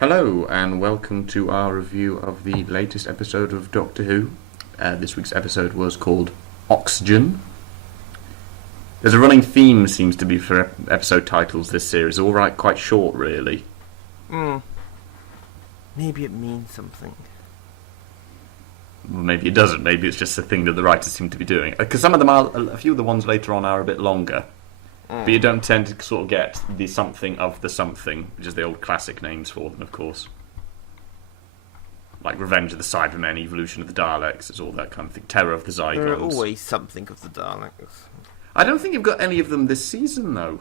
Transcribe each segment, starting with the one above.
Hello, and welcome to our review of the latest episode of Doctor Who. This week's episode was called Oxygen. There's a running theme, seems to be, for episode titles this series. All right, quite short, really. Maybe it means something. Well, maybe it doesn't. Maybe it's just a thing that the writers seem to be doing. Because some of them are, a few of the ones later on are a bit longer. But you don't tend to sort of get the something of the something, which is the old classic names for them, of course. Like Revenge of the Cybermen, Evolution of the Daleks, it's all that kind of thing. Terror of the Zygons. There are always something of the Daleks. I don't think you've got any of them this season, though.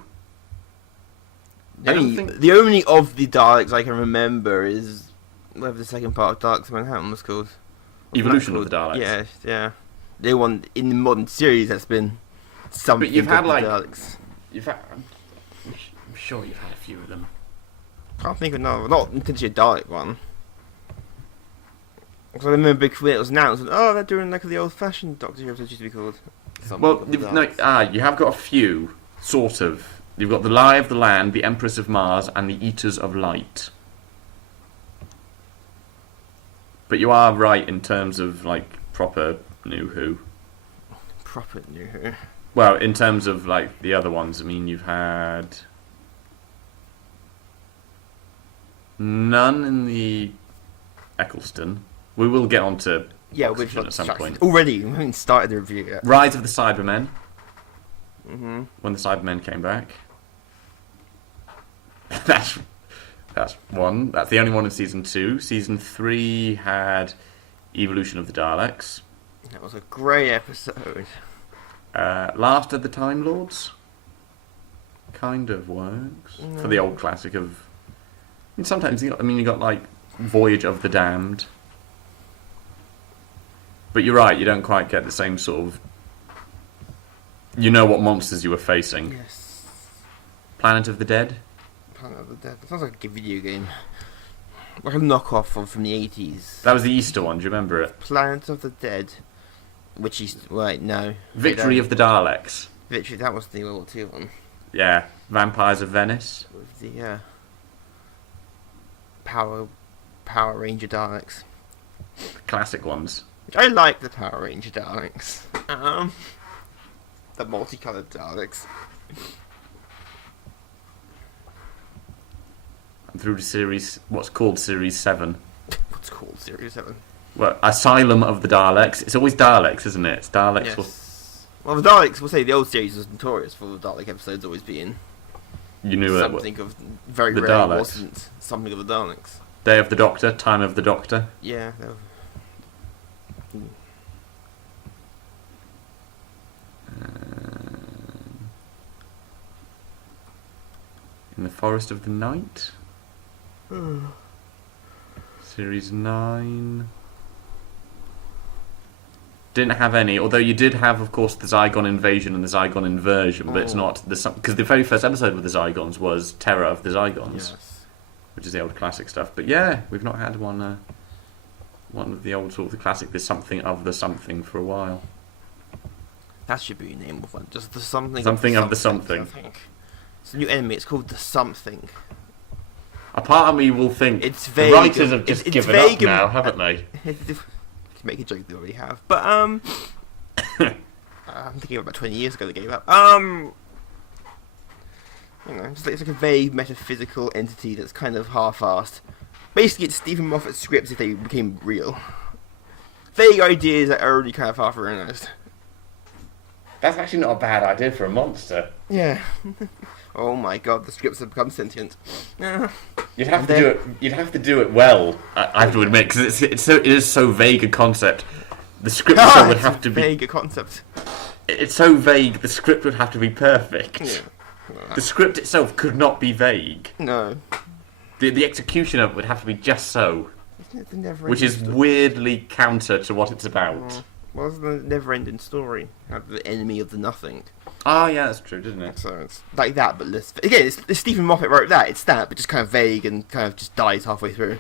The only of the Daleks I can remember is whatever the second part of Daleks of Manhattan was called. Evolution of the Daleks. Yeah. The one in the modern series that's been something but you've had, of like, the Daleks. I'm sure you've had a few of them. Can't think of another. Not potentially a Dalek one. Because I remember when it was announced, they're doing like the old-fashioned Doctor Who episodes used to be called. You have got a few, sort of. You've got the Lie of the Land, the Empress of Mars, and the Eaters of Light. But you are right in terms of, like, proper New Who. Proper New Who. Well, in terms of, like, the other ones, I mean, you've had none in the Eccleston. We will get on to Oxygen at some point. Already, we haven't started the review yet. Rise of the Cybermen. Mm-hmm. When the Cybermen came back. That's one. That's the only one in Season 2. Season 3 had Evolution of the Daleks. That was a great episode. Last of the Time Lords kind of works for the old classic of. I mean, sometimes you got like Voyage of the Damned, but you're right. You don't quite get the same sort of. You know what monsters you were facing. Yes. Planet of the Dead. Planet of the Dead. It sounds like a video game. Like a knockoff from the 80s. That was the Easter one. Do you remember it? Planet of the Dead. Which is no. Victory of the Daleks. Victory. That was the World War II one. Yeah, Vampires of Venice. With the Power Ranger Daleks. Classic ones. I like the Power Ranger Daleks. The multicoloured Daleks. I'm through to what's called Series 7. What's called Series 7? Well, Asylum of the Daleks. It's always Daleks, isn't it? It's Daleks. Yes. Well, the Daleks, we'll say the old series was notorious for the Dalek episodes always being you knew something of very the rare Daleks. Wasn't something of the Daleks. Day of the Doctor, Time of the Doctor. Yeah. In the Forest of the Night. Series 9. Didn't have any, although you did have, of course, the Zygon invasion and the Zygon inversion, but it's not because the very first episode with the Zygons was Terror of the Zygons, Yes. which is the old classic stuff. But yeah, we've not had one of the old sort of the classic. There's something of the something for a while. That should be a name of one. Just the something. Something of the something. I think. It's a new enemy. It's called the something. A part of me will think It's vague. the writers have just given up now, haven't they? To make a joke, they already have. But I'm thinking about 20 years ago they gave up. You know, it's like a vague metaphysical entity that's kind of half-assed. Basically, it's Stephen Moffat's scripts if they became real. Vague ideas that are already kind of half-realised. That's actually not a bad idea for a monster. Yeah. Oh my god, the scripts have become sentient. You'd have to do it. You'd have to do it well. I have to admit, because it is so vague a concept. The script would have to be vague a concept. It's so vague. The script would have to be perfect. Yeah. The script itself could not be vague. No. The execution of it would have to be just so, which is weirdly counter to what it's about. Well, it's the never-ending story. The enemy of the nothing. Ah, yeah, that's true, isn't it? So it's like that, but less. Again, it's Stephen Moffat wrote that. It's that, but just kind of vague and kind of just dies halfway through.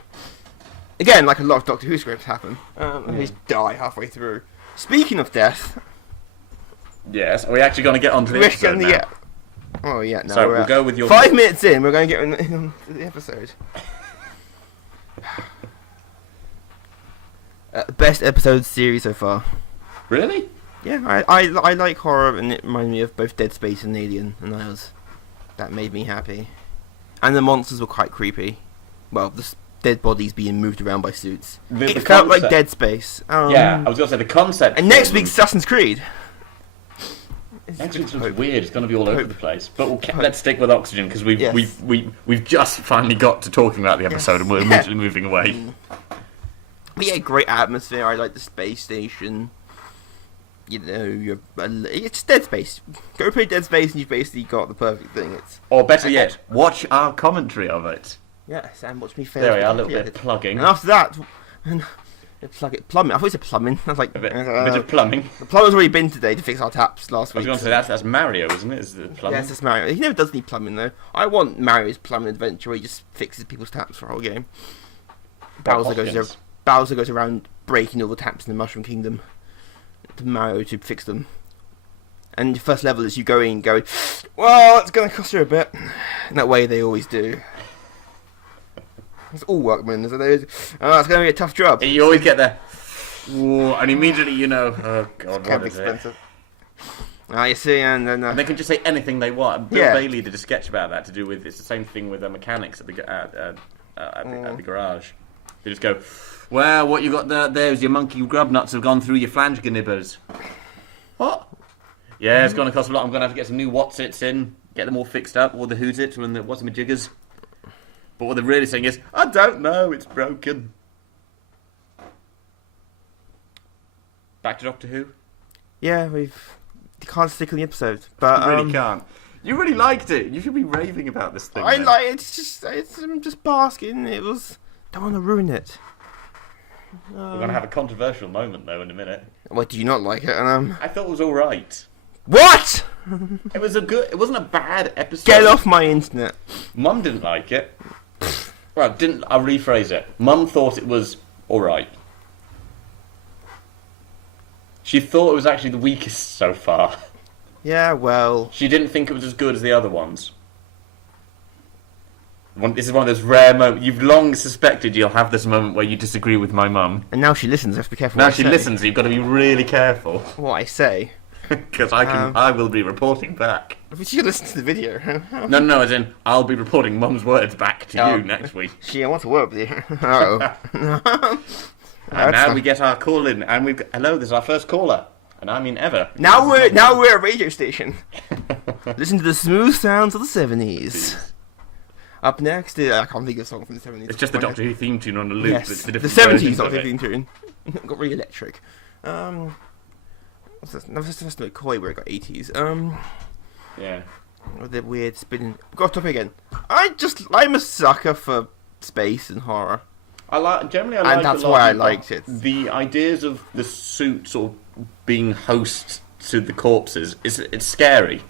Again, like a lot of Doctor Who scripts happen. They just die halfway through. Speaking of death. Yes, are we actually going to get onto the episode now? Yeah. Oh yeah. No, so we'll go with your 5 minutes in. We're going to get on the episode. Best episode series so far. Really? Yeah, I like horror, and it reminded me of both Dead Space and Alien, and that made me happy. And the monsters were quite creepy. Well, the dead bodies being moved around by suits. It felt like Dead Space. Yeah, I was going to say the concept. And next week's Assassin's Creed. Next week's looks weird. It's going to be all over the place. But let's stick with Oxygen because we've just finally got to talking about the episode and we're immediately moving away. But yeah, great atmosphere. I like the space station. You know, it's Dead Space. Go play Dead Space and you've basically got the perfect thing. Or better yet, watch our commentary of it. Yes, and watch me fail. There we are, a little bit of plugging. And after that, plumbing. I thought you said plumbing. I was like, a bit of plumbing. The plumber's already been today to fix our taps last week. I was going to say that's Mario, isn't it? Is the plumbing? Yes, that's Mario. He never does need plumbing though. I want Mario's plumbing adventure where he just fixes people's taps for a whole game. Bowser goes around breaking all the taps in the Mushroom Kingdom to Mario to fix them. And the first level is you going, well, it's going to cost you a bit. In that way, they always do. It's all workmen, isn't it? It's going to be a tough job. You always get there, and immediately you know, oh god, what is expensive. It? You see, and then and they can just say anything they want. Bill Bailey did a sketch about that to do with it's the same thing with the mechanics at the garage. They just go, well, what you got there's your monkey grub nuts have gone through your flange nibbers. What? Yeah, it's going to cost a lot. I'm going to have to get some new Whatsits in, get them all fixed up, all the who's it and the what's my jiggers. But what they're really saying is, I don't know, it's broken. Back to Doctor Who? Yeah, you can't stick on the episode. But you really can't. You really liked it. You should be raving about this thing. I'm just basking. Don't want to ruin it. We're going to have a controversial moment, though, in a minute. Why do you not like it? I thought it was alright. What? It wasn't a bad episode. Get off my internet. Mum didn't like it. Well, I'll rephrase it. Mum thought it was alright. She thought it was actually the weakest so far. Yeah, well... She didn't think it was as good as the other ones. This is one of those rare moments. You've long suspected you'll have this moment where you disagree with my mum. And now she listens, I have to be careful Now she listens, you've got to be really careful. What I say. Because I will be reporting back. But you listen to the video. No, as in, I'll be reporting Mum's words back to you next week. I want to work with you. Uh-oh. And now we get our call in, and hello, this is our first caller. And I mean ever. Now we're a radio station. Listen to the smooth sounds of the 70s. Up next, I can't think of a song from the 70s. It's just the Doctor Who theme tune on a loop. Yes, the 70s Doctor Who theme tune. Got really electric. What's this? No, that's just McCoy where it got 80s. Yeah. With the weird spinning. Got off topic again. I'm a sucker for space and horror. And that's why I liked it. The ideas of the suit sort of being host to the corpses, it's scary.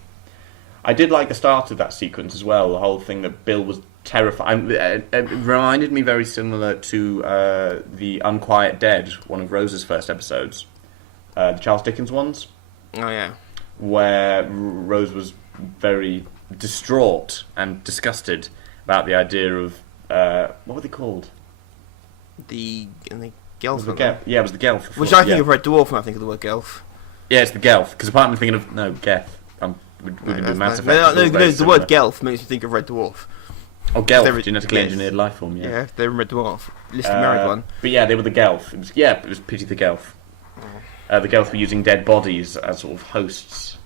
I did like the start of that sequence as well, the whole thing that Bill was terrified. It reminded me very similar to the Unquiet Dead, one of Rose's first episodes. The Charles Dickens ones. Oh, yeah. Where Rose was very distraught and disgusted about the idea of... what were they called? The Gelf. It was the Gelf. Which I think of Red Dwarf when I think of the word Gelf. Yeah, it's the Gelf. Because apart from thinking of... No, Geth. We've been doing Mass Effect. No, the word Gelf makes me think of Red Dwarf. Oh, Gelf, genetically engineered life form, yeah. Yeah, they were Red Dwarf. Listed married one. But yeah, they were the Gelf. It was Pity the Gelf. The Gelf were using dead bodies as sort of hosts.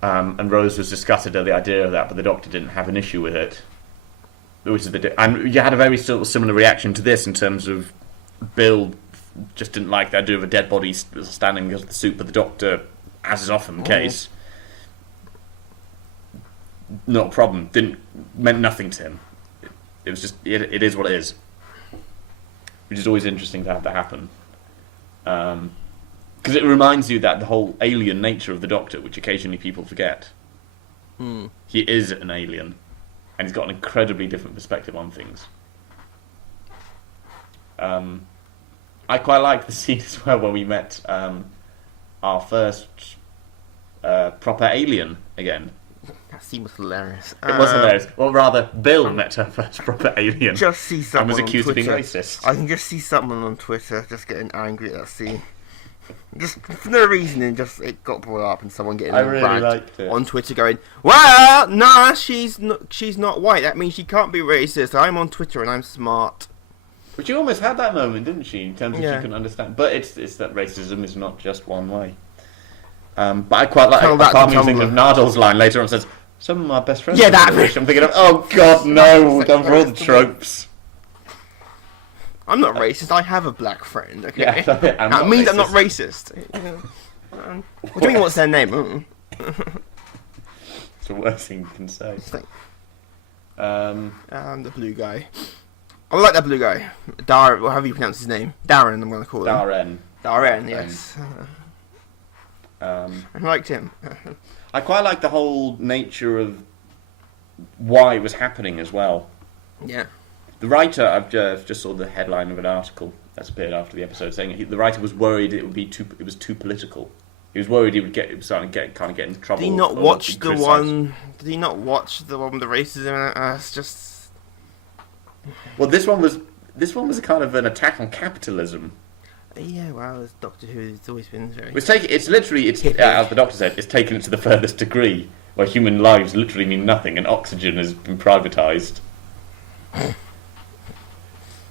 And Rose was disgusted at the idea of that, but the Doctor didn't have an issue with it. Which is and you had a very sort of similar reaction to this in terms of Bill just didn't like the idea of a dead body standing because of the suit, but the Doctor, as is often the case, not a problem. Meant nothing to him. It was just it is what it is, which is always interesting to have that happen. Because it reminds you that the whole alien nature of the Doctor, which occasionally people forget. He is an alien, and he's got an incredibly different perspective on things. I quite like the scene as well when we met our first proper alien again. That scene was hilarious. It was hilarious. Well, rather, Bill met her first proper alien Just see and someone was accused on of being Twitter. racist. I can just see someone on Twitter just getting angry at that scene. Just for no reason, and just it got brought up, and someone getting I really ragged liked it. on Twitter going, "Well, nah, she's not white. That means she can't be racist. I'm on Twitter and I'm smart." But she almost had that moment, didn't she? In terms of Yeah. she couldn't understand. But it's that racism is not just one way. But I quite like. Tell that Apart to from thinking of Tumblr. Nardal's line later on says, "Some of my best friends." Yeah, are that- British." I'm thinking of, oh god, no! Don't for all the tropes. I'm not racist. I have a black friend. Okay, Yeah, I'm that not means I'm not racist. racist. What do you mean? What's their name? It's the worst thing you can say. The blue guy. I like that blue guy. Dar, or however you pronounce his name. Darren, I'm going to call him. Darren. Darren, yes. I liked him. I quite like the whole nature of why it was happening as well. Yeah. The writer, I've just saw the headline of an article that's appeared after the episode saying the writer was worried it was too political. He was worried he would kind of get in trouble. Did he not or watch be the criticised. one? Did he not watch the one with the racism? It's just. Well, this one was a kind of an attack on capitalism. Yeah, well, it's Doctor Who. It's always been very. It's literally Hippie. as the doctor said, it's taken it to the furthest degree, where human lives literally mean nothing and oxygen has been privatised.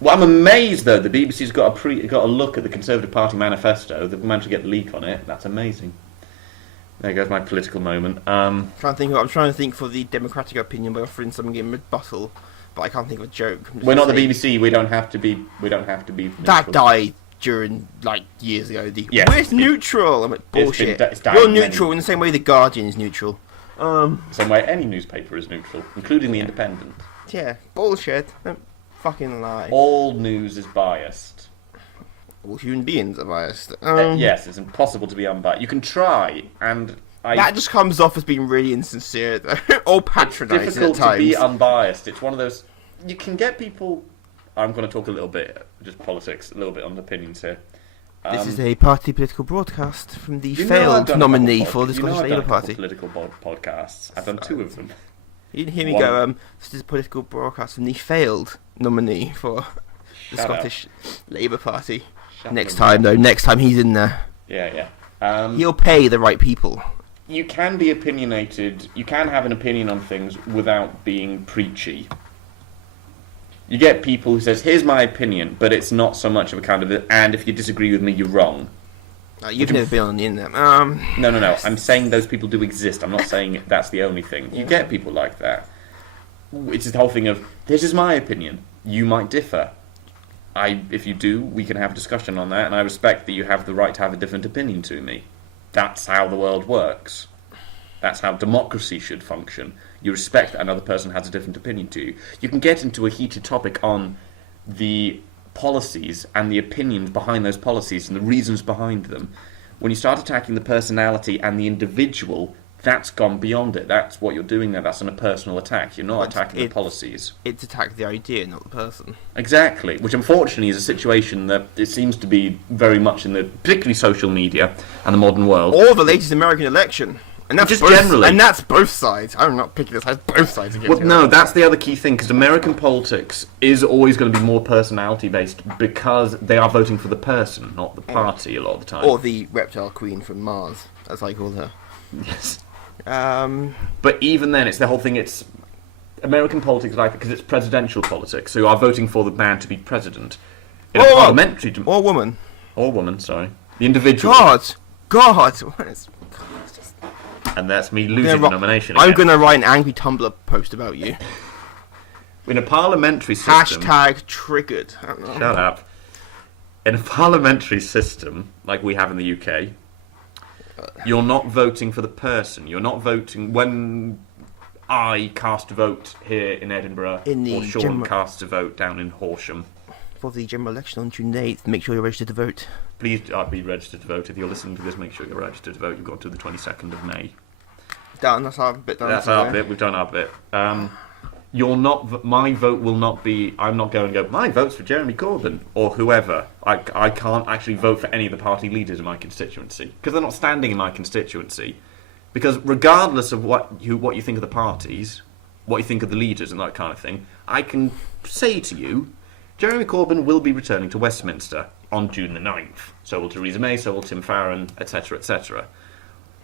Well, I'm amazed though. The BBC's got a look at the Conservative Party manifesto. They've managed to get the leak on it. That's amazing. There goes my political moment. I'm trying to think for the democratic opinion by offering something in rebuttal, but I can't think of a joke. We're not the BBC. We don't have to be. That neutral. died during years ago. Yes. We're neutral. I'm like, bullshit. it's died You're many- neutral in the same way the Guardian is neutral. Same way any newspaper is neutral, including the Independent. Yeah, bullshit. Don't fucking lie. All news is biased. All human beings are biased. Yes, it's impossible to be unbiased. You can try, and That just comes off as being really insincere, though. Or it's patronising difficult at times. to be unbiased. It's one of those. You can get people. I'm going to talk a little bit, just politics, a little bit on opinions here. This is a party political broadcast from the you know I've failed done a nominee couple for the you know Scottish I've done Labour a couple Party. Political podcasts. I've done 2 of them. You didn't hear me One- go, this is a political broadcast from the failed nominee for the Shut up. Scottish Labour Party. Shut Next up. time, though, next time he's in there, Yeah. he'll pay the right people. You can be opinionated. You can have an opinion on things without being preachy. You get people who says, "Here's my opinion," but it's not so much of a kind of. And if you disagree with me, you're wrong. You've never been on the internet. No. I'm saying those people do exist. I'm not saying that's the only thing. You get people like that. It's the whole thing of, "This is my opinion. You might differ. If you do, we can have a discussion on that, and I respect that you have the right to have a different opinion to me." That's how the world works. That's how democracy should function. You respect that another person has a different opinion to you. You can get into a heated topic on the policies and the opinions behind those policies and the reasons behind them. When you start attacking the personality and the individual, that's gone beyond it. That's what you're doing there. That's a personal attack. You're not attacking the policies. It's attack the idea, not the person. Exactly, which unfortunately is a situation that it seems to be very much in the particularly social media and the modern world. Or the latest American election. And that's Just both, generally. And that's both sides. I'm not picking this side. Both sides against Well, it. no, that's the other key thing, because American politics is always going to be more personality-based because they are voting for the person, not the party a lot of the time. Or the reptile queen from Mars, as I call her. Yes. Um, But even then, it's the whole thing, it's American politics like because it's presidential politics, so you are voting for the man to be president. In a Whoa, whoa. parliamentary... or woman. Or woman, sorry. The individual. God! What is... And that's me losing the nomination I'm again. going to write an angry Tumblr post about you. In a parliamentary system... Hashtag triggered. I don't know. Shut up. In a parliamentary system, like we have in the UK, you're not voting for the person. You're not voting... When I cast a vote here in Edinburgh, In the or Sean general- casts a vote down in Horsham, For the general election on June 8th, make sure you're registered to vote. please be registered to vote. If you're listening to this, make sure you're registered to vote. You've got to the 22nd of May. Done, that's our bit done. That's our bit. We've done our bit. You're not. My vote will not be. I'm not going to go. My vote's for Jeremy Corbyn or whoever. I can't actually vote for any of the party leaders in my constituency because they're not standing in my constituency. Because regardless of what you think of the parties, what you think of the leaders and that kind of thing, I can say to you, Jeremy Corbyn will be returning to Westminster on June the 9th. So will Theresa May, so will Tim Farron, etc., etc.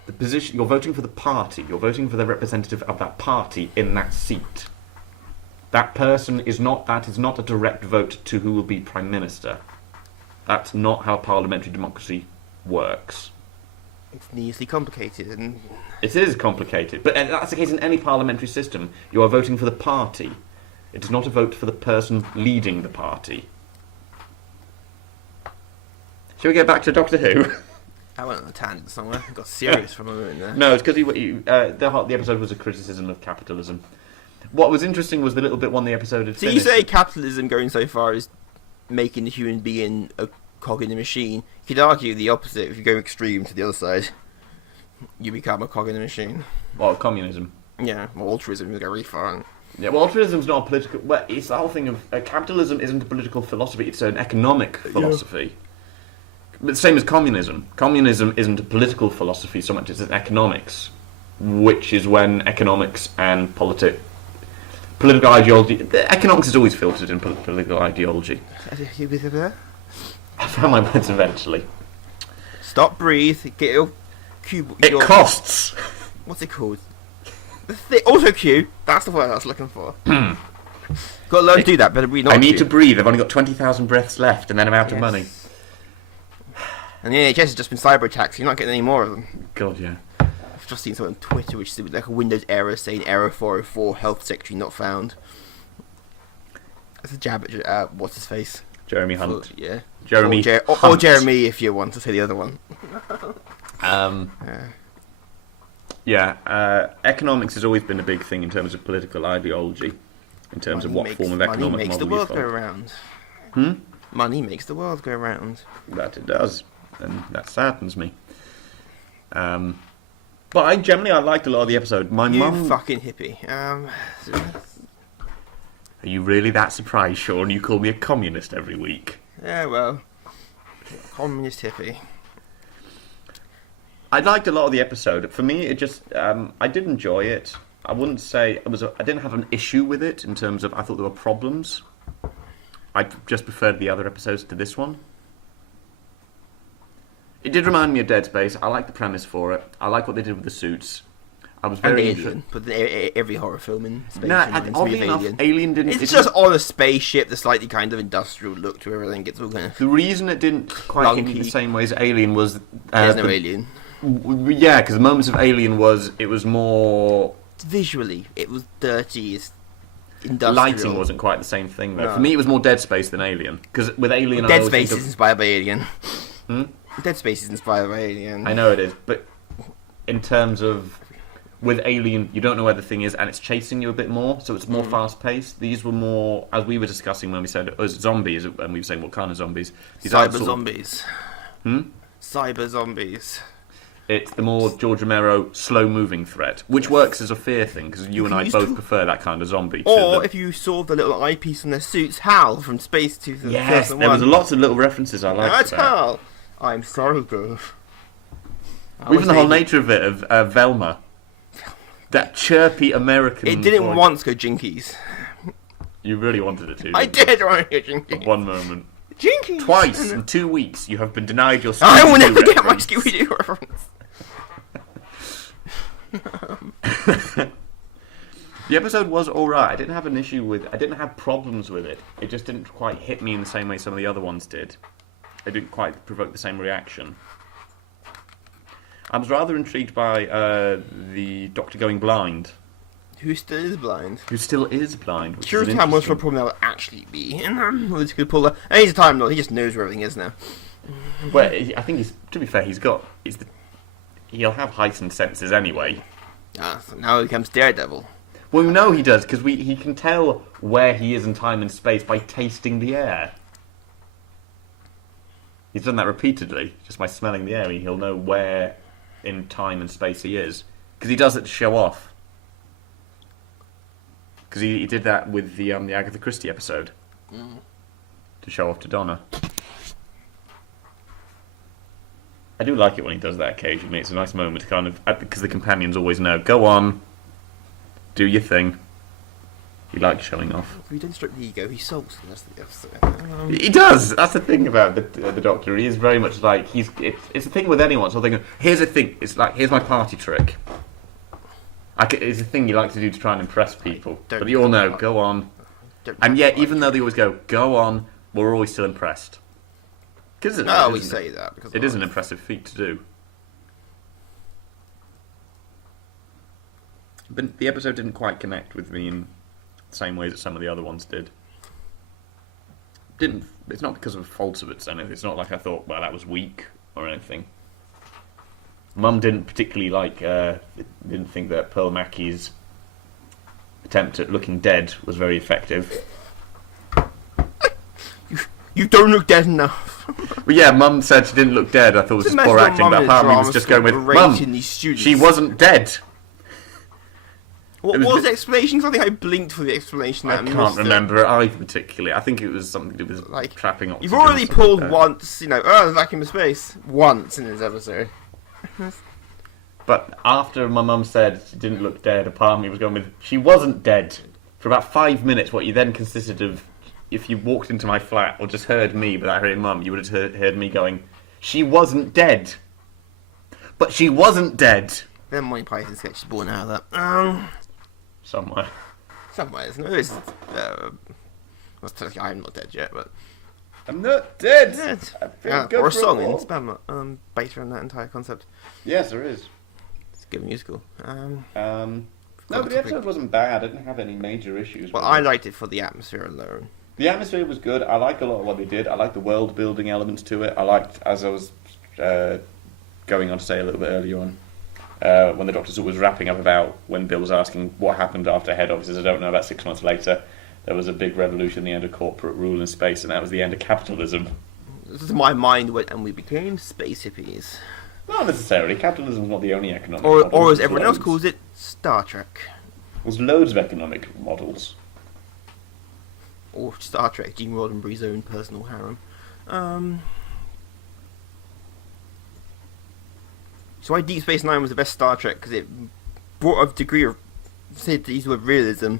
The position, you're voting for the party, you're voting for the representative of that party in that seat. That is not a direct vote to who will be Prime Minister. That's not how parliamentary democracy works. It's needlessly complicated, and it is complicated, but that's the case in any parliamentary system. You are voting for the party. It is not a vote for the person leading the party. Shall we get back to Doctor Who? I went on a tangent somewhere. I got serious for a moment there. No, it's because the episode was a criticism of capitalism. What was interesting was the little bit when the episode had finished. So you say capitalism going so far as making the human being a cog in the machine. You could argue the opposite if you go extreme to the other side. You become a cog in the machine. Well, communism. Yeah, well, altruism, you go really far. Yeah, well, altruism's not a political... Well, it's the whole thing of... capitalism isn't a political philosophy, it's an economic philosophy. Yeah. But the same as communism. Communism isn't a political philosophy so much as an economics, which is when economics and political ideology... Economics is always filtered in political ideology. I found my words eventually. Stop, breathe, get your cube... It costs! What's it called? Auto cue. That's the word I was looking for. Got to learn to do that. Better breathe. I need to breathe. I've only got 20,000 breaths left, and then I'm out of money. And the NHS has just been cyber attacked. So you're not getting any more of them. God, yeah. I've just seen something on Twitter which is like a Windows error saying error 404, health secretary not found. That's a jab at what's his face? Jeremy Hunt. Yeah. Jeremy or Jeremy if you want to say the other one. Economics has always been a big thing in terms of political ideology, in terms of what form of economic model you follow. Money makes the world go round. Money makes the world go round. That it does, and that saddens me. But I liked a lot of the episode. You fucking hippie. Are you really that surprised, Sean? You call me a communist every week. Yeah, well, communist hippie. I liked a lot of the episode. For me, it just I did enjoy it. I wouldn't say I didn't have an issue with it in terms of I thought there were problems. I just preferred the other episodes to this one. It did remind me of Dead Space. I like the premise for it. I like what they did with the suits. I was very Alien, but every horror film in space. Oddly enough, Alien didn't. It's just on a spaceship, the slightly kind of industrial look to everything. Gets all kind of. The reason it didn't quite hit me the same way as Alien was. There's no Alien. Yeah, because the moments of Alien it was more visually, it was dirty. It's industrial. Lighting wasn't quite the same thing though. No. For me, it was more Dead Space than Alien. Because with Alien, Dead Space is inspired by Alien. Dead Space is inspired by Alien. I know it is, but in terms of with Alien, you don't know where the thing is, and it's chasing you a bit more, so it's more fast-paced. These were more, as we were discussing when we said it was zombies, and we were saying what kind of zombies. Cyber zombies. Cyber zombies. It's the more George Romero slow-moving threat, which works as a fear thing, because you and I both prefer that kind of zombie. Or if you saw the little eyepiece on their suits, Hal from Space 2001. Yes, there was lots of little references I liked. That's Hal. I'm sorry, girl. Even the whole nature of it, of Velma. That chirpy American It didn't voice. once go Jinkies. You really wanted it to. I did want to go Jinkies. At one moment. Jinkies! Twice in 2 weeks you have been denied your Scooby-Doo I will never get my reference. Scooby-Doo reference. The episode was alright. I didn't have problems with it. It just didn't quite hit me in the same way some of the other ones did. It didn't quite provoke the same reaction. I was rather intrigued by the Doctor going blind. Who still is blind? Who still is blind. Curious how much of a problem that will actually be. He's going to pull that. He's a Time Lord. He just knows where everything is now. Well, I think to be fair, he'll have heightened senses anyway. Ah, so now he becomes Daredevil. Well, no, he does, because he can tell where he is in time and space by tasting the air. He's done that repeatedly, just by smelling the air. He'll know where in time and space he is, because he does it to show off. Because he did that with the Agatha Christie episode to show off to Donna. I do like it when he does that occasionally. It's a nice moment to kind of... Because the companions always know, go on, do your thing. He likes showing off. If he didn't strip the ego, he sulks the rest of the episode. He does! That's the thing about the Doctor. He is very much like... It's the thing with anyone. So thinking, here's a thing. It's like, here's my party trick. It's a thing you like to do to try and impress people. But you all know, go on. And yet, even though they always go on, we're always still impressed. No, we say that because it is an impressive feat to do. But the episode didn't quite connect with me in the same ways that some of the other ones did. It's not because of faults of its anything. It's not like I thought, well, that was weak or anything. Mum didn't particularly didn't think that Pearl Mackey's attempt at looking dead was very effective. You don't look dead enough. Well, yeah, Mum said she didn't look dead. I thought it was just poor acting, but part of me was just going with, Mum, she wasn't dead. What was the explanation? Because I think I blinked for the explanation. I can't remember it either particularly. I think it was something to do with like, trapping oxygen. You've already pulled once, the vacuum of space. Once in this episode. But after my mum said she didn't look dead, a part of me was going with, she wasn't dead. For about 5 minutes, what you then consisted of, if you walked into my flat or just heard me without hearing Mum, you would have heard me going, she wasn't dead. But she wasn't dead. Then Monty Python sketch is born out of that. Somewhere, isn't it? I'm not dead yet, but... I'm not dead! I feel good or a for song in Spam, based around that entire concept. Yes, there is. It's a good musical. No, but the episode wasn't bad. I didn't have any major issues. Well, I liked it for the atmosphere alone. The atmosphere was good. I liked a lot of what they did. I liked the world building elements to it. I liked, as I was going on to say a little bit earlier on, when the Doctor was wrapping up about when Bill was asking what happened after head offices, I don't know, about 6 months later, there was a big revolution, the end of corporate rule in space, and that was the end of capitalism. This is my mind went, and we became space hippies. Not necessarily. Capitalism is not the only economic model. Or as everyone else calls it, Star Trek. There's loads of economic models. Or Star Trek, Gene Roddenberry's own personal harem. So why Deep Space Nine was the best Star Trek? Because it brought a degree of, say to use the word, realism,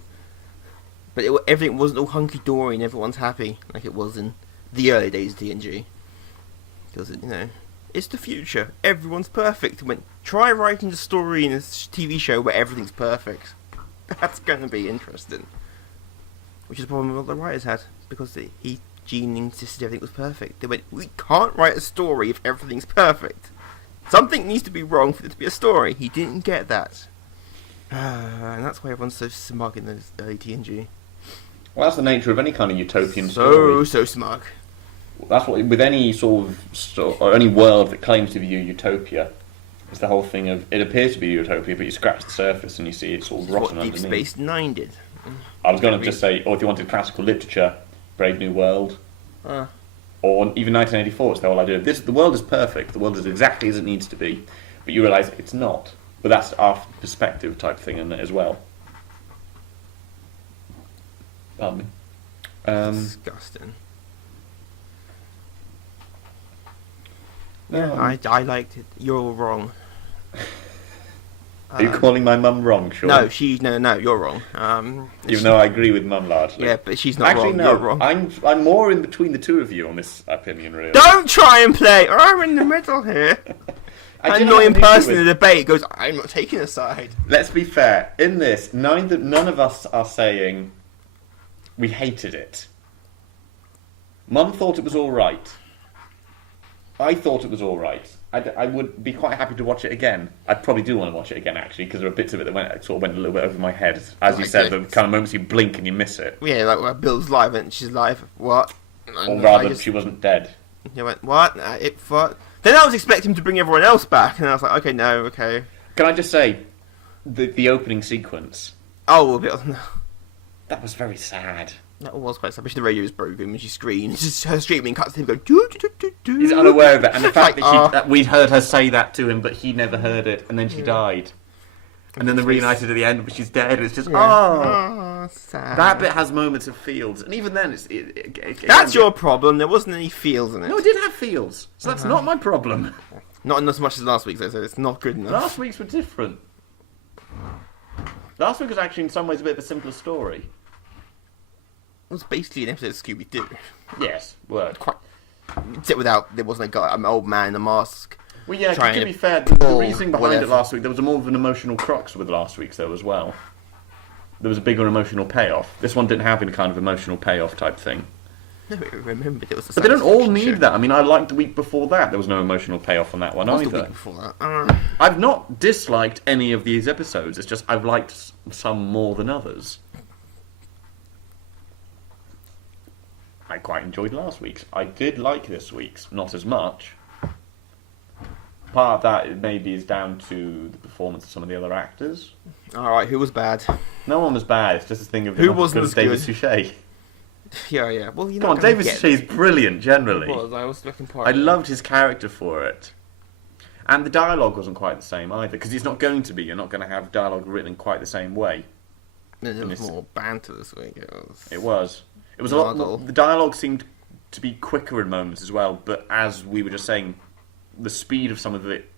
but everything wasn't all hunky-dory and everyone's happy like it was in the early days of TNG. Because, it's the future. Everyone's perfect. Try writing a story in a TV show where everything's perfect. That's going to be interesting. Which is the problem what the writers had, because Gene insisted everything was perfect. They went, we can't write a story if everything's perfect. Something needs to be wrong for it to be a story. He didn't get that. And that's why everyone's so smug in those early TNG. Well, that's the nature of any kind of utopian story. So smug. That's what, with any sort of, or any world that claims to be a utopia, it's the whole thing of, it appears to be a utopia, but you scratch the surface and you see it's sort of rotten underneath. What Deep Space Nine did. I was going to just say, or if you wanted classical literature, Brave New World, or even 1984, it's the whole idea of the world is perfect, the world is exactly as it needs to be, but you realise it's not. But that's our perspective type thing in it as well. Pardon me. Disgusting. No. I liked it. You're all wrong. Are you calling my mum wrong, Sean? No, you're wrong. Even though I agree with Mum largely. Yeah, but she's not Actually, wrong. no, You're wrong. I'm more in between the two of you on this opinion, really. Don't try and play! I'm in the middle here. An annoying person in the debate goes, I'm not taking a side. Let's be fair. In this, none of us are saying we hated it. Mum thought it was alright. I thought it was alright. I would be quite happy to watch it again. I probably do want to watch it again, actually, because there are bits of it that went a little bit over my head. As you said, the kind of moments you blink and you miss it. Yeah, like where Bill's live and she's live. What? Or rather, she wasn't dead. You went, what? What? Then I was expecting him to bring everyone else back, and I was like, okay, no, okay. Can I just say, the opening sequence... Oh, a bit of... That was very sad. That was quite sad. The radio is broken when she screams. Just her screaming cuts to him going... Doo, doo, doo, doo. He's unaware of it, and the fact that we'd heard her say that to him, but he never heard it, and then she died. And then they're reunited at the end, but she's dead. It's just, sad. That bit has moments of feels, and even then, that's your problem. There wasn't any feels in it. No, it did have feels, so that's not my problem. Not as much as last week's, so it's not good enough. Last week's were different. Last week was actually in some ways a bit of a simpler story. It was basically an episode of Scooby-Doo. Yes, word. Quite. Except without, there wasn't a guy, an old man in a mask. Well, yeah, to be fair, the reasoning behind it last week, there was more of an emotional crux with last week's though as well. There was a bigger emotional payoff. This one didn't have any kind of emotional payoff type thing. No, I remembered it was. But they don't all need that. I mean, I liked the week before that. There was no emotional payoff on that one either. The week before that? I've not disliked any of these episodes. It's just I've liked some more than others. I quite enjoyed last week's. I did like this week's, not as much. Part of that maybe is down to the performance of some of the other actors. Alright, who was bad? No one was bad. It's just a thing of who wasn't as David good? Suchet. Yeah. Well, you know. Come on, David Suchet's brilliant generally. I was looking part. I loved his character for it. And the dialogue wasn't quite the same either, because it's not going to be. You're not going to have dialogue written in quite the same way. There was more banter this week. It was a lot more, the dialogue seemed to be quicker in moments as well, but as we were just saying, the speed of some of it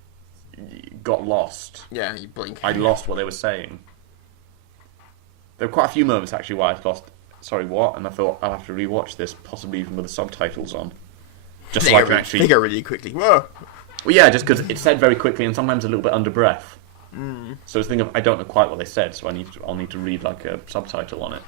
got lost. Yeah, you blink. I lost what they were saying. There were quite a few moments actually where I lost, sorry, what? And I thought, I'll have to rewatch this, possibly even with the subtitles on. Just so I can actually... They go really quickly. Whoa! Well, yeah, just because it's said very quickly and sometimes a little bit under breath. Mm. So it's the thing of, I don't know quite what they said, so I'll need to read like a subtitle on it.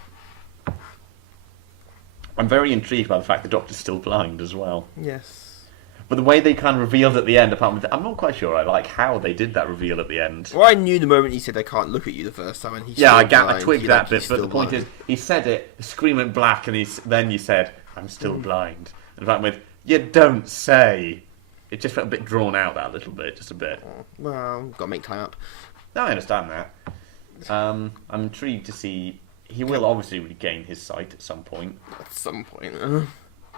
I'm very intrigued by the fact the Doctor's still blind as well. Yes. But the way they kind of revealed at the end, apart from I'm not quite sure I like how they did that reveal at the end. Well, I knew the moment he said I can't look at you the first time, and he I twigged that bit, but the point is, he said it, the screen went black, and then you said, I'm still blind. And the fact with, you don't say. It just felt a bit drawn out, that little bit, just a bit. Well, got to make time up. No, I understand that. I'm intrigued to see. He will obviously regain his sight at some point. At some point.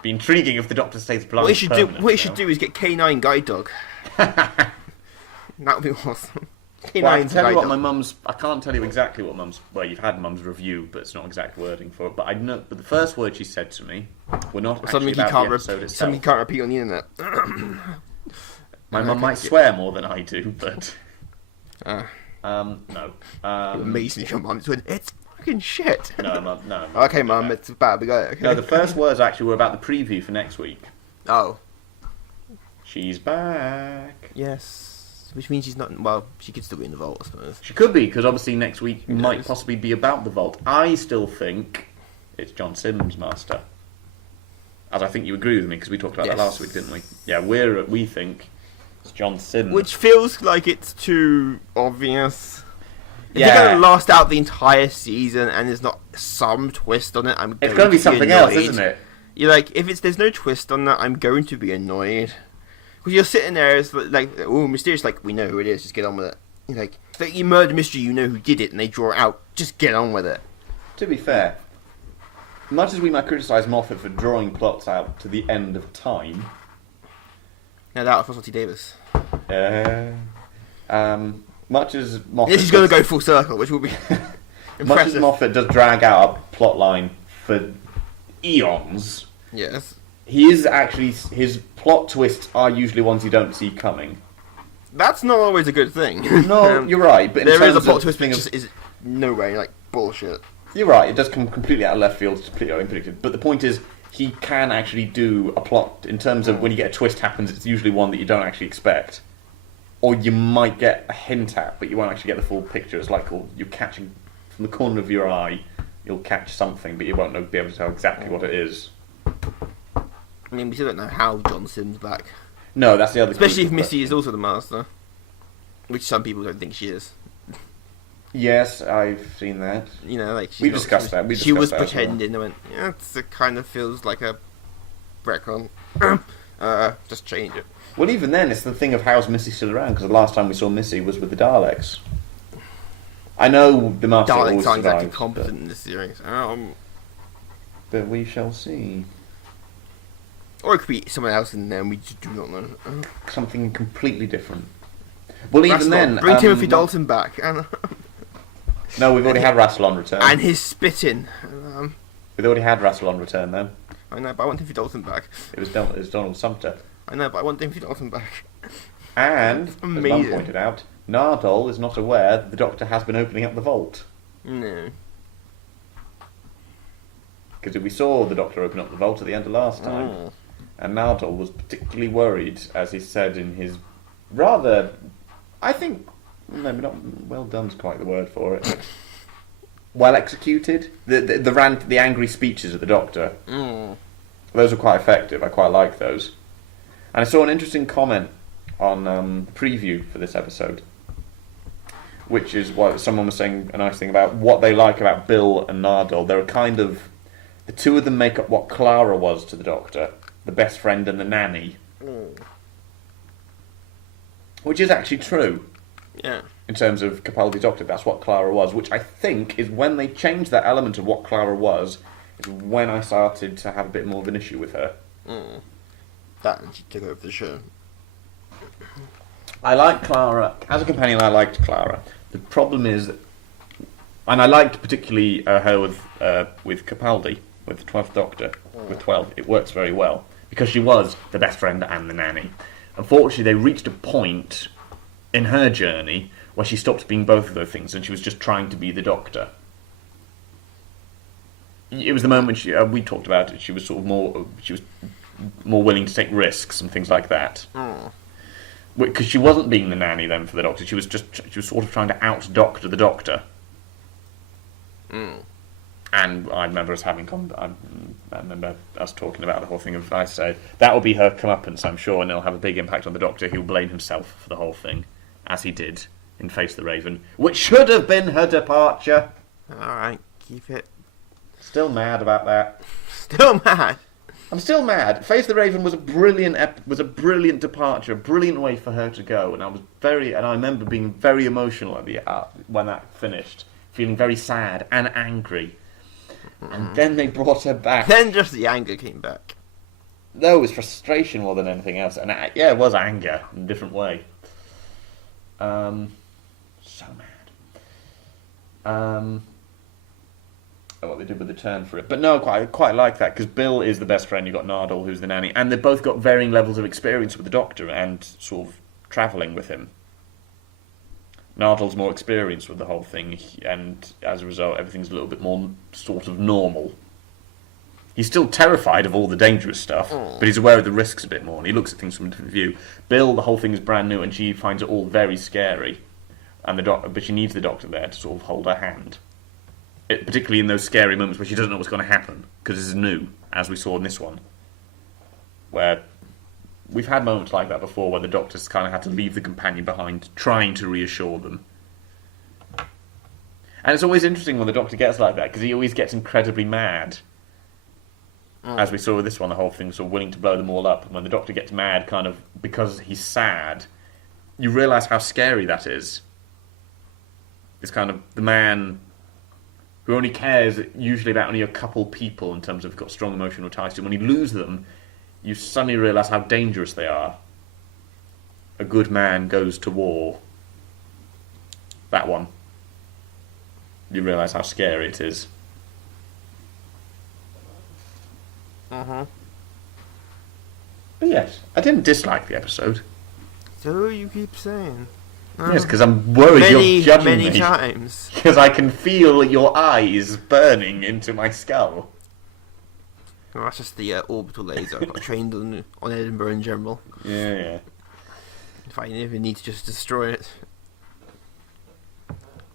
Be intriguing if the Doctor stays blind. What he should do is get K9 Guide Dog. That would be awesome. Well, I can tell you what my mum's. I can't tell you exactly what mum's. Well, you've had mum's review, but it's not exact wording for it. But I know. But the first word she said to me were not actually about the episode itself. Something you can't repeat on the internet. My mum might swear more than I do, but no. Amazing if your mum's doing it's fucking shit. No. Okay, mum, it's bad. We got it. Okay. No, the first words actually were about the preview for next week. Oh. She's back. Yes. Which means she's not... Well, she could still be in the vault, I suppose. She could be, because obviously next week might possibly be about the vault. I still think it's John Simm's master. As I think you agree with me, because we talked about that last week, didn't we? Yeah, we think it's John Simm. Which feels like it's too obvious. If Yeah. you're going to last out the entire season and there's not some twist on it, It's going to be something else, isn't it? You're like, if there's no twist on that, I'm going to be annoyed. Because you're sitting there, it's like, oh, mysterious, like, we know who it is, just get on with it. You're like, it's like you murder mystery, you know who did it, and they draw it out, just get on with it. To be fair, much as we might criticise Moffat for drawing plots out to the end of time... Now that was Russell T Davis. Much as Moffat... She's going to go full circle, which will be impressive. Much as Moffat does drag out a plot line for eons... Yes. He is actually... His plot twists are usually ones you don't see coming. That's not always a good thing. No, you're right, but in there is a terms plot of twist, but it just is no way, like, bullshit. You're right, it does come completely out of left field, it's completely unpredicted. But the point is, he can actually do a plot in terms of when you get a twist happens, it's usually one that you don't actually expect. Or you might get a hint at, but you won't actually get the full picture. It's like you're catching from the corner of your eye, you'll catch something, but you won't be able to tell exactly what it is. I mean, we still don't know how John Simm's back. No, that's the other. Especially if Missy is also the master, which some people don't think she is. Yes, I've seen that. You know, like we discussed that. She was pretending. I went, yeah, it kind of feels like a retcon. Just change it. Well, even then, it's the thing of how's Missy still around? Because the last time we saw Missy was with the Daleks. I know the master Daleks always aren't exactly survives, competent in this series. But we shall see. Or it could be someone else in there and we just do not know. Something completely different. Well, even then... Bring Timothy Dalton back. And, no, we've already had Russell on return. And his spitting. We've already had Russell on return, though. I know, but I want Timothy Dalton back. It was Donald Sumter. I know, but I want Timothy Dalton back. And, as Mum Amazing. pointed out, Nardole is not aware that the Doctor has been opening up the vault. No. Because we saw the Doctor open up the vault at the end of last time. And Nardole was particularly worried, as he said in his rather, I think, maybe not well done's quite the word for it. Well executed. The rant, the angry speeches of the Doctor. Those were quite effective. I quite like those. And I saw an interesting comment on the preview for this episode, which is what someone was saying a nice thing about what they like about Bill and Nardole. They're kind of, the two of them make up what Clara was to the Doctor, the best friend and the nanny. Which is actually true. Yeah. In terms of Capaldi's Doctor, that's what Clara was, which I think is when they changed that element of what Clara was, is when I started to have a bit more of an issue with her. That and she took over the show. I like Clara. As a companion, I liked Clara. The problem is, and I liked particularly her with Capaldi, with the 12th Doctor, with 12. It works very well, because she was the best friend and the nanny. Unfortunately, they reached a point in her journey where she stopped being both of those things, and she was just trying to be the Doctor. It was the moment we talked about it. She was sort of more willing to take risks and things like that. Because she wasn't being the nanny then for the Doctor. She was sort of trying to out-Doctor the Doctor. And I remember us I remember us talking about the whole thing of, I said, that will be her comeuppance, I'm sure, and it'll have a big impact on the Doctor. He'll blame himself for the whole thing, as he did in Face the Raven, which should have been her departure. Alright, keep it. Still mad about that. Still mad? I'm still mad. Face the Raven was a brilliant departure, a brilliant way for her to go, and I remember being very emotional at the when that finished, feeling very sad and angry. And then they brought her back. Then just the anger came back. No, it was frustration more than anything else, and it was anger in a different way. So mad. What they did with the turn for it, but no, I quite like that, because Bill is the best friend. You've got Nardole, who's the nanny, and they've both got varying levels of experience with the Doctor and sort of travelling with him. Nardole's more experienced with the whole thing, and as a result, everything's a little bit more sort of normal. He's still terrified of all the dangerous stuff, but he's aware of the risks a bit more, and he looks at things from a different view. Bill, the whole thing is brand new, and she finds it all very scary, but she needs the Doctor there to sort of hold her hand. Particularly in those scary moments where she doesn't know what's going to happen, because this is new, as we saw in this one. Where we've had moments like that before, where the Doctor's kind of had to leave the companion behind, trying to reassure them. And it's always interesting when the Doctor gets like that, because he always gets incredibly mad. As we saw with this one, the whole thing's sort of willing to blow them all up. And when the Doctor gets mad, kind of, because he's sad, you realise how scary that is. It's kind of the man who only cares usually about only a couple people in terms of got strong emotional ties to him. When you lose them, you suddenly realise how dangerous they are. A good man goes to war. That one. You realise how scary it is. But yes, I didn't dislike the episode. So you keep saying. Yes, because I'm worried you're judging me. Many times. Because I can feel your eyes burning into my skull. Well, that's just the orbital laser I got trained on Edinburgh in general. Yeah. If I ever need to just destroy it.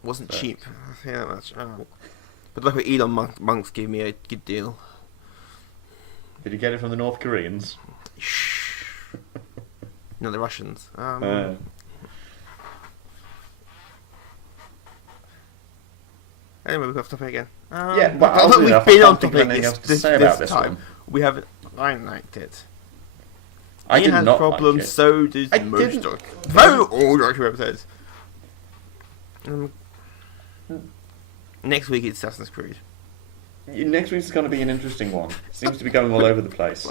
Wasn't cheap. I say that much. But look at Elon Musk gave me a good deal. Did you get it from the North Koreans? Shh. No, the Russians. Anyway, we've got topic again. Yeah, but we've been on topic this time. One. We haven't. I liked it. I Ian did has not problems, like it. so does I most didn't- Doctor. So all Doctor episodes. Next week it's Assassin's Creed. Next week's going to be an interesting one. Seems to be going all over the place.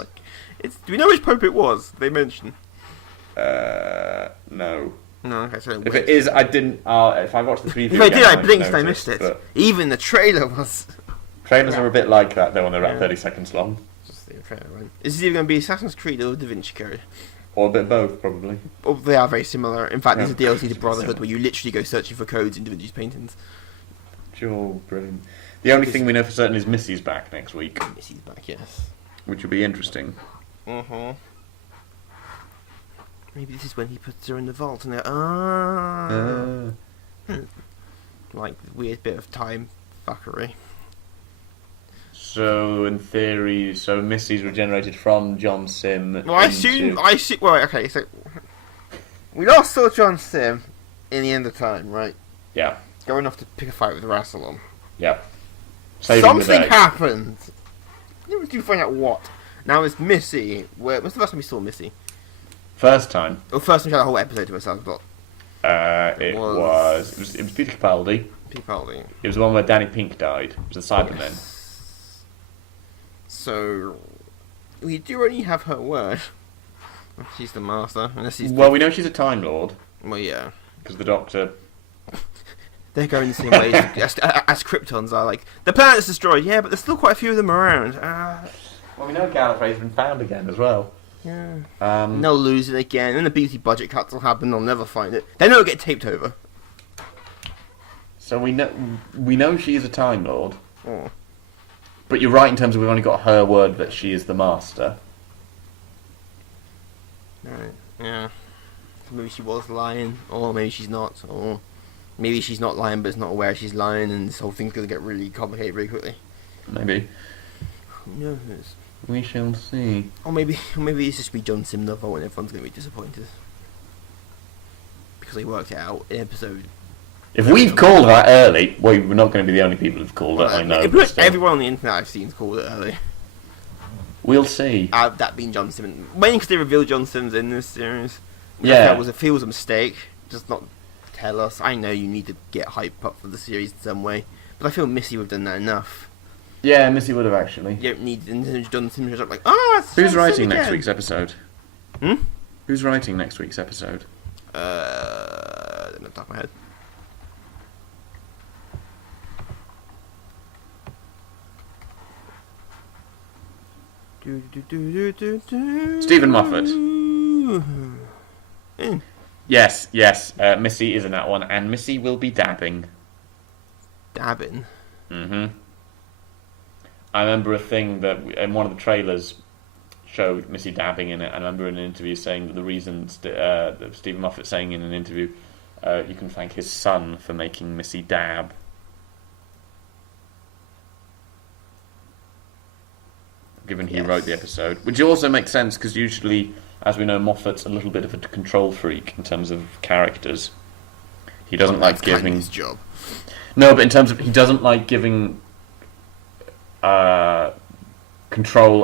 Do we know which Pope it was? They mentioned. No. No, okay, so If it is, I didn't. If I watched the preview, if I did, I might blinked and I notice, missed it. but Even the trailer was. trailers are a bit like that, though, when they're about Yeah. 30 seconds long. Just the trailer, right? Is it either going to be Assassin's Creed or Da Vinci Code? Or a bit of both, probably. Well, they are very similar. In fact, Yeah. there's a DLC to Brotherhood where you literally go searching for codes in Da Vinci's paintings. Sure, brilliant. The only thing we know for certain is Missy's back next week, Missy's back, yes. which will be interesting. Mm-hmm. Maybe this is when he puts her in the vault and like weird bit of time fuckery. So, in theory, Missy's regenerated from John Sim. Well, I assume. Well, okay, so we last saw John Sim in the end of time, right? Yeah. Going off to pick a fight with Rassilon. Yeah. Saving the Something day. happened. Never do find out what. Now it's Missy. When's the last time we saw Missy? First time. Well, first time she had a whole episode to herself, but It was Peter Capaldi. Capaldi. It was the one where Danny Pink died. It was the Cybermen. Yes. So we do only have her word. She's the master, unless he's. Well, we know she's a Time Lord Well, yeah. because the Doctor. They're going the same way as Kryptons are. Like the planet's destroyed, yeah, but there's still quite a few of them around. Well, we know Gallifrey's been found again as well. Yeah. Um, And they'll lose it again, and the beauty budget cuts will happen. They'll never find it. Then it'll get taped over. So we know she is a Time Lord. Oh. But you're right in terms of we've only got her word that she is the Master. Right. Yeah. Maybe she was lying, or maybe she's not, or maybe she's not lying but is not aware she's lying, and this whole thing's gonna get really complicated very quickly. Maybe. Who knows? We shall see. Or maybe it's just be John Sim Novo and everyone's gonna be disappointed because they worked it out in episode. If we've called that early, well, we're not going to be the only people who've called it, I know. Pretty but much still. everyone on the internet I've seen called it early. We'll see. That being John Simmons. Mainly because they revealed John Simmons in this series. Which Yeah. I felt feels a mistake. Just not tell us. I know you need to get hype up for the series in some way. But I feel Missy would have done that enough. Yeah, Missy would have actually. You don't need John Simmons up like, oh, it's Who's John writing Sim next again." week's episode? Hmm? Who's writing next week's episode? I don't know off the top of my head. Stephen Moffat. Mm. Yes. Missy is in that one, and Missy will be dabbing. Dabbing. I remember a thing that in one of the trailers showed Missy dabbing in it, and I remember in an interview saying that the reason Stephen Moffat saying in an interview, you can thank his son for making Missy dab. Given he wrote the episode, which also makes sense because usually, as we know, Moffat's a little bit of a control freak in terms of characters. He doesn't like giving kind of his job. No, but in terms of he doesn't like giving control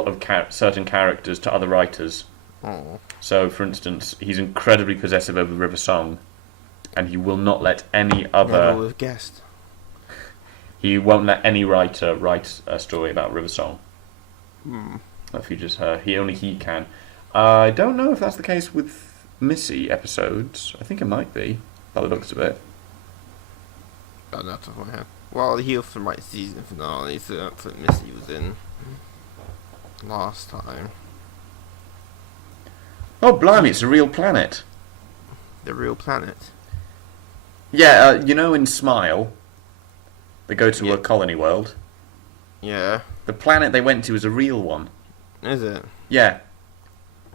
of certain characters to other writers. Oh. So, for instance, he's incredibly possessive over River Song, and he will not let any other. Never guessed. He won't let any writer write a story about River Song. Hmm. That features her. Only he can. I don't know if that's the case with Missy episodes. I think it might be, by the looks of it. I don't know off the top of my head. Well, he often writes season finales, so that's what Missy was in last time. Oh, blimey, it's a real planet. The real planet. Yeah, you know in Smile, they go to a colony world. Yeah. The planet they went to is a real one. Is it? Yeah.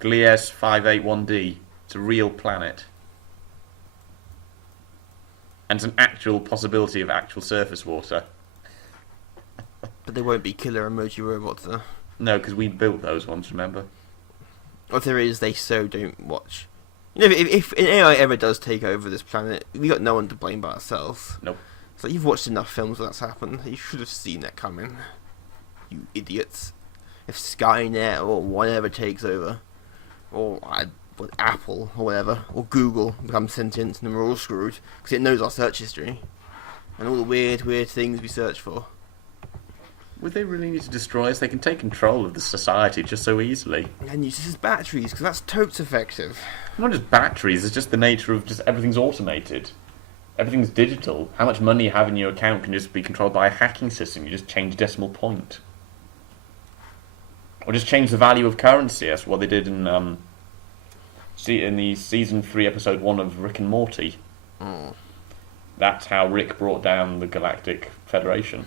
Glies 581d. It's a real planet. And it's an actual possibility of actual surface water. But there won't be killer emoji robots there. No, because we built those ones, remember? Or if there is, they don't watch. You know, if an AI ever does take over this planet, we got no one to blame but ourselves. Nope. So you've watched enough films where that's happened. You should have seen that coming. You idiots. If Skynet or whatever takes over, or Apple or whatever, or Google becomes sentient, then we're all screwed because it knows our search history and all the weird things we search for. Would they really need to destroy us? They can take control of the society just so easily. And use this as batteries because that's totes effective. Not just batteries, it's just the nature of just everything's automated. Everything's digital. How much money you have in your account can just be controlled by a hacking system. You just change a decimal point. Or just change the value of currency. That's what they did in See, in the season 3, episode 1 of Rick and Morty, that's how Rick brought down the Galactic Federation.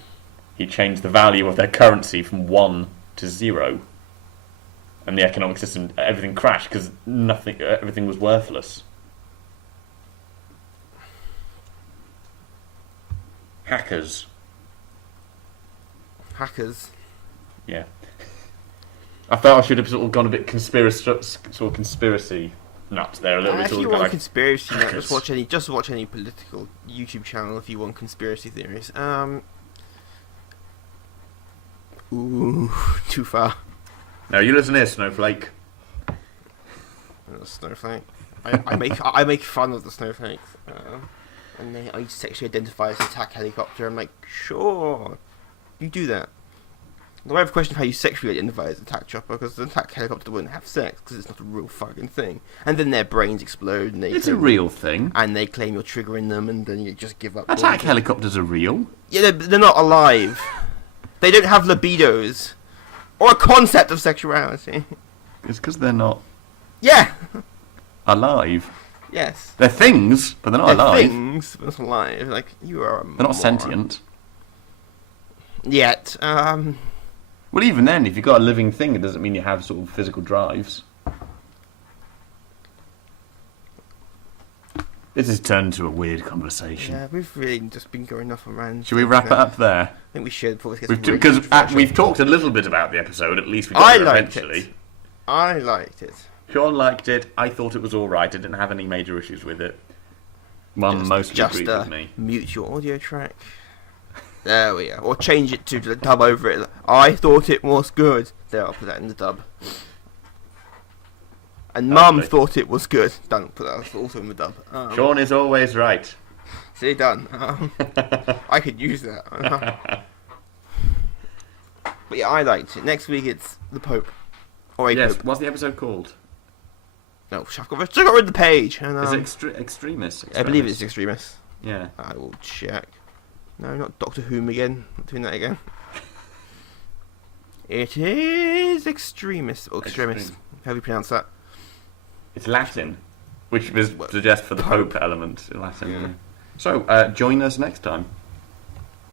He changed the value of their currency from 1 to 0, and the economic system, everything crashed because everything was worthless. Hackers. Yeah. I felt I should have sort of gone a bit conspiracy nuts there a little bit. If you want conspiracy nuts, hackers. just watch any political YouTube channel if you want conspiracy theories. Ooh, too far. No, you listen here, Snowflake. Snowflake. I make fun of the snowflakes, and I sexually identify as an attack helicopter. I'm like, sure, you do that. I have a question of how you sexually identify as an attack chopper, because the attack helicopter wouldn't have sex, because it's not a real fucking thing. And then their brains explode, and it's a real thing. And they claim you're triggering them, and then you just give up. Attack helicopters are real. Yeah, they're not alive. They don't have libidos, or a concept of sexuality. It's because they're not. Yeah. Alive. Yes. They're things, but they're not alive. Things, but not alive. Like, you are a They're not sentient. Yet. Well, even then, if you've got a living thing, it doesn't mean you have sort of physical drives. This has turned into a weird conversation. Yeah, we've really just been going off on random. Should we wrap it up there? I think we should. Because we've talked a little bit about the episode, at least we got there eventually. I liked it. Sean liked it. I thought it was alright. I didn't have any major issues with it. Mum mostly agreed with me. Mute your audio track. There we go. Or change it to the dub over it. I thought it was good. There, I'll put that in the dub. And Mum thought it was good. Don't put that also in the dub. Sean is always right. See, done. I could use that. But yeah, I liked it. Next week it's the Pope. Or a Pope. What's the episode called? No, I've got rid of the page. And, is it Extremis? I believe it's Extremis. Yeah. I will check. No, not Doctor Whom again. Not doing that again. It is Extremis. Or Extremis. How do you pronounce that? It's Latin, which suggests for the Pope element in Latin. Yeah. So, join us next time.